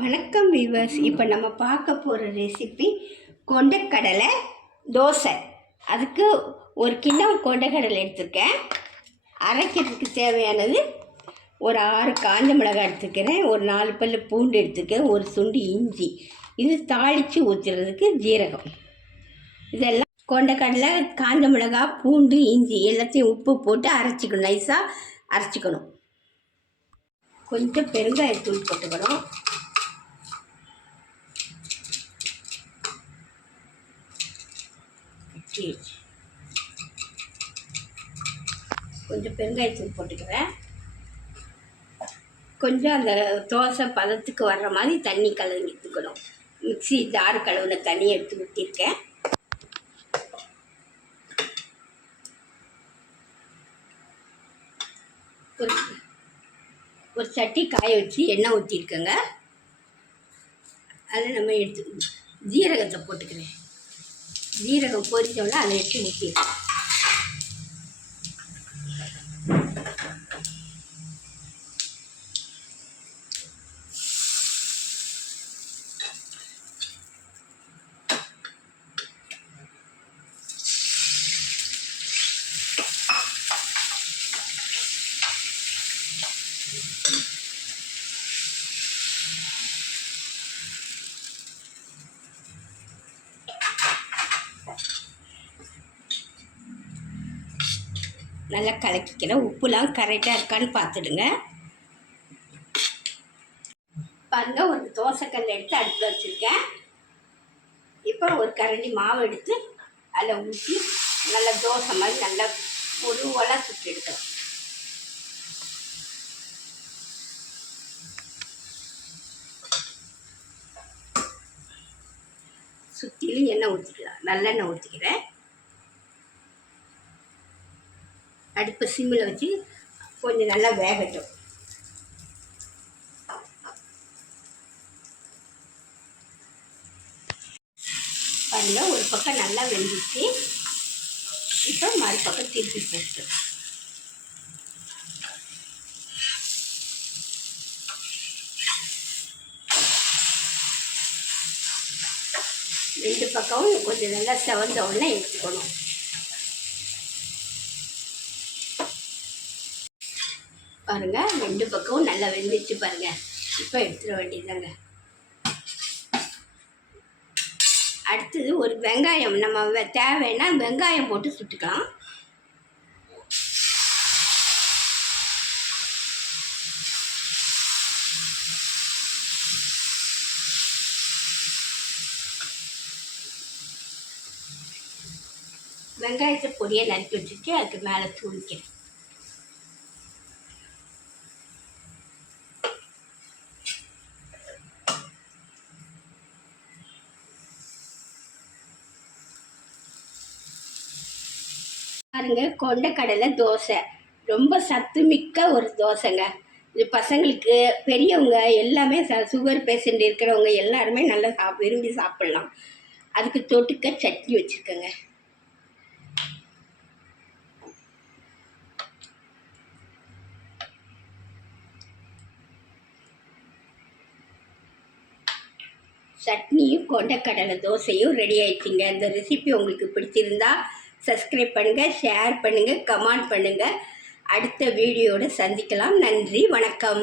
வணக்கம் வியூவர்ஸ். இப்போ நம்ம பார்க்க போகிற ரெசிபி கொண்டக்கடலை தோசை. அதுக்கு 1 கிலோ கொண்டக்கடலை எடுத்துருக்கேன். அரைக்கிறதுக்கு தேவையானது ஒரு 6 காஞ்ச மிளகாய் எடுத்துக்கிறேன், ஒரு 4 பல் பூண்டு எடுத்துக்கிறேன், ஒரு சுண்டி இஞ்சி. இது தாளித்து ஊற்றுறதுக்கு ஜீரகம். இதெல்லாம் கொண்டக்கடலை, காஞ்ச மிளகாய், பூண்டு, இஞ்சி எல்லாத்தையும் உப்பு போட்டு அரைச்சிக்கணும், நைஸாக அரைச்சிக்கணும். கொஞ்சம் பெருங்காயத்தூள் போட்டுக்கணும். கொஞ்சம் பெருங்காயத்தூள் போட்டுக்கிறேன். கொஞ்சம் அந்த தோசை பதத்துக்கு வர்ற மாதிரி தண்ணி கலந்துக்கணும். மிக்ஸி ஜார் கழுவுன தண்ணி எடுத்து ஊற்றிருக்கேன். ஒரு சட்டி காய வச்சு எண்ணெய் ஊற்றிருக்கேங்க. அதை நம்ம எடுத்து ஜீரகத்தை போட்டுக்கிறேன். ஜீரகம் பொரிச்சோம்னா அதை எடுத்து ஊற்றிருக்கேன். நல்லா கலக்கிக்கிறேன். உப்புலாம் கரெக்டாக இருக்கான்னு பார்த்துடுங்க. பாருங்கள், ஒரு தோசைக்கல் எடுத்து அடுப்பில் வச்சுருக்கேன். இப்போ ஒரு கரண்டி மாவு எடுத்து அதில் ஊற்றி நல்லா தோசை மாதிரி நல்லா பொருவலாக சுற்றி எடுக்கலாம். சுற்றிலும் எண்ணெய் ஊற்றிக்கலாம். நல்லெண்ணெய் ஊற்றிக்கிறேன். அடுப்பு சிம்மில் வச்சு கொஞ்சம் நல்லா வேகட்டும். பாருங்கள், ஒரு பக்கம் நல்லா வெந்துச்சு. இப்போ மறுபக்கம் திருப்பி போட்டு ரெண்டு பக்கமும் கொஞ்சம் நல்லா செவந்த உடனே எடுத்துக்கணும். பாருங்கள், ரெண்டு பக்கமும் நல்லா வெந்துச்சு பாருங்கள். இப்போ எடுத்துட வேண்டியதாங்க. அடுத்தது ஒரு வெங்காயம், நம்ம தேவைன்னா வெங்காயம் போட்டு சுட்டுக்கலாம். வெங்காயத்தை பொடியை நறுக்கி வச்சுட்டு அதுக்கு மேலே தூளிக்கிறேன். பாருங்க, கொண்டக்கடலை தோசை ரொம்ப சத்துமிக்க ஒரு தோசைங்க. இது பசங்களுக்கு, பெரியவங்க எல்லாமே சுகர் பேஷண்ட் இருக்கிறவங்க எல்லாருமே நல்லா விரும்பி சாப்பிட்லாம். அதுக்கு தொட்டுக்க சட்னி வச்சுருக்கேங்க. சட்னியும் கொண்டக்கடலை தோசையும் ரெடி ஆயிடுச்சுங்க. இந்த ரெசிபி உங்களுக்கு பிடிச்சிருந்தா சப்ஸ்கிரைப் பண்ணுங்கள், ஷேர் பண்ணுங்கள், கமெண்ட் பண்ணுங்கள். அடுத்த வீடியோட சந்திக்கலாம். நன்றி, வணக்கம்.